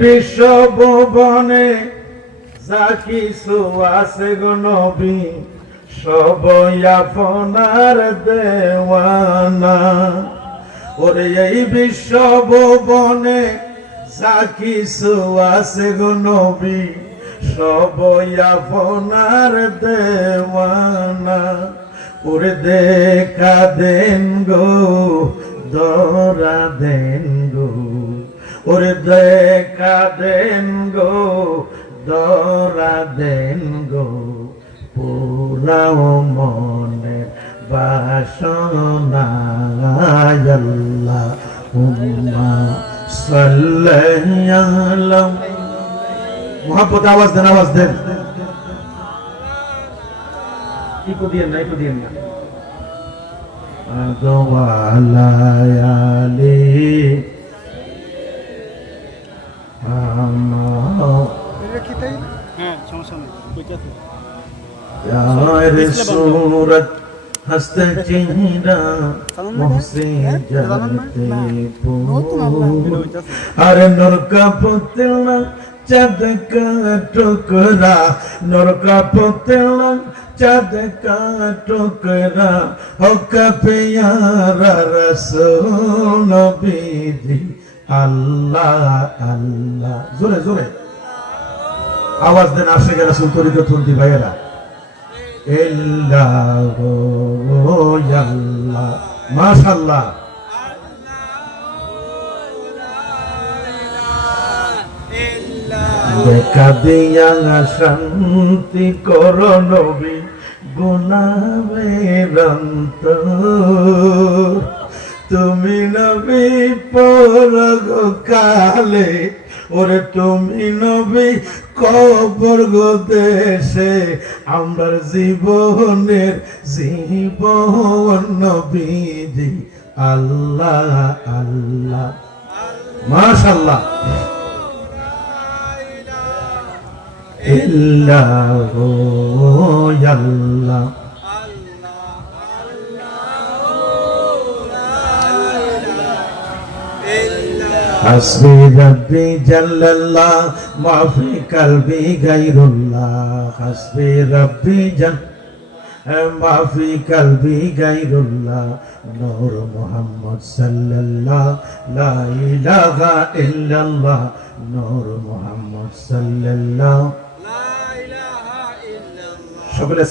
বিশ্ব ভুবনে যা কিছু আছে গো নবী সবই আপনার দেওয়ানা। ওরে এই বিশ্ব ভুবনে যা কিছু আছে গো নবী সবই আপনার দেওয়ানা। ওরে দেখা দেন গো দরা দেন গো, ওরে দেখা দেন গো দরা দেন গো, পুরাও মনের বাসনা। আল্লাহুম্মা সাল্লি আলা মুহাম্মদ। আওয়াজ দেন, আওয়াজ দেন। ইকো দিয়েন না, ইকো দিয়েন না। আদওয়ালায়ালি सूरत हस्त चेहरा मोहसे जाते अरे नूर का पुतला चाँद का टुकड़ा, नूर का पुतला चाँद का टुकड़ा, हो प्यारा रसूल नबी जी। अल्लाह अल्लाह जोरे जोरे आवाज देन। आशिक रसूल तरीक़त तुंती भाईरा इल्लाहु यल्लाह माशाअल्लाह। দেখা দিয়া শান্তি করো নবী গুনাহের অন্তর, তুমি নবী পরকালে, ওরে তুমি নবী কবর গো দেশে, আমার জীবনের জীবন নবীজি। আল্লাহ আল্লাহ মাশাআল্লাহ। ইল্লাহু ইয়াল্লাহ হাসবি রব্বি জাল্লাল্লাহ মাফি কলবি গায়রুল্লাহ, হাসবি রব্বি মাফি কলবি গায়রুল্লাহ, নূর মুহাম্মদ সাল্লাল্লাহ লা ইলাহা ইল্লাল্লাহ, নূর মুহাম্মদ সাল্লাল্লাহ লা ইলাহা ইল্লাল্লাহ। সকলে